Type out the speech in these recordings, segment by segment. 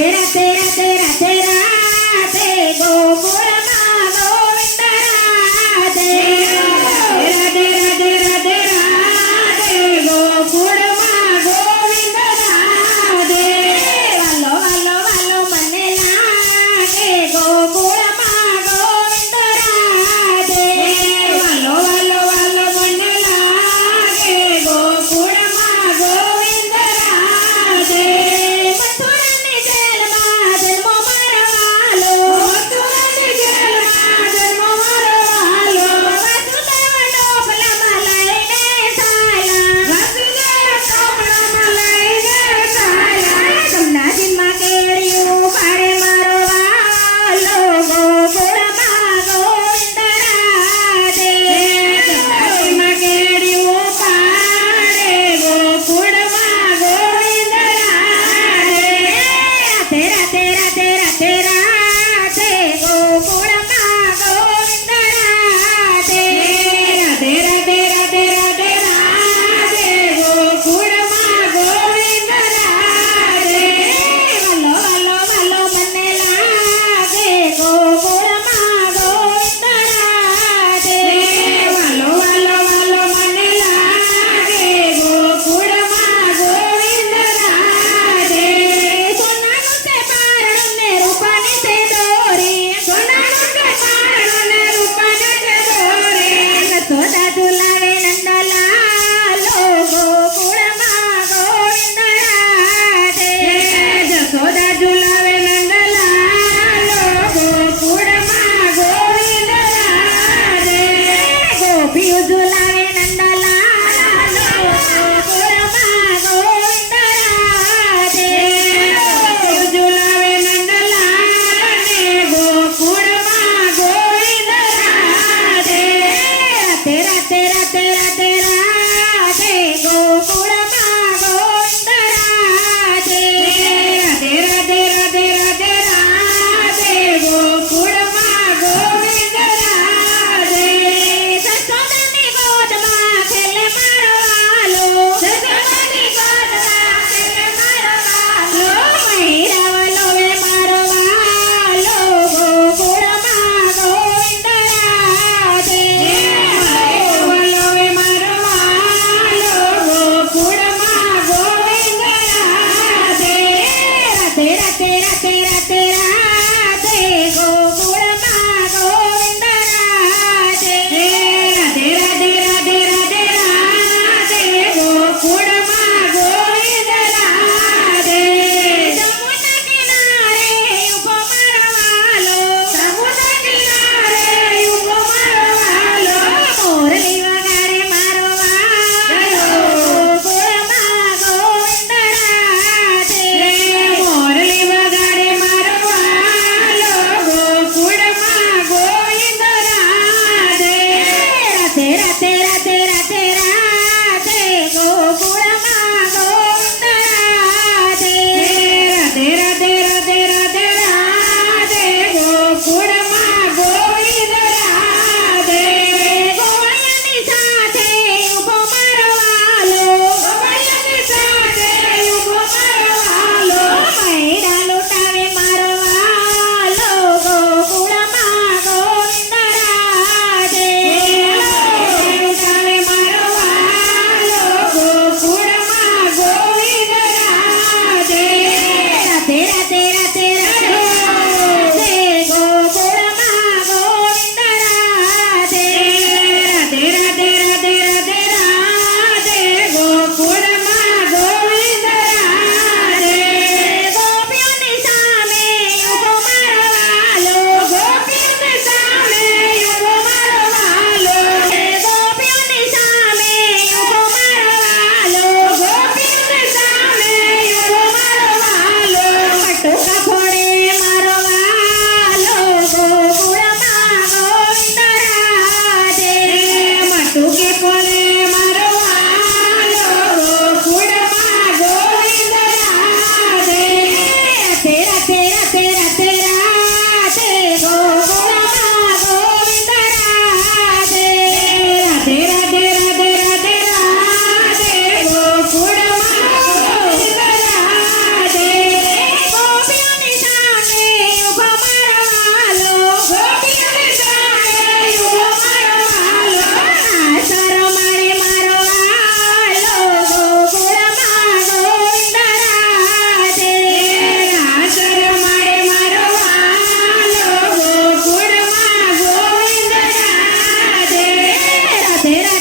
Tera, tera, tera, tera, te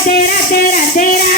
tera, tera, tera.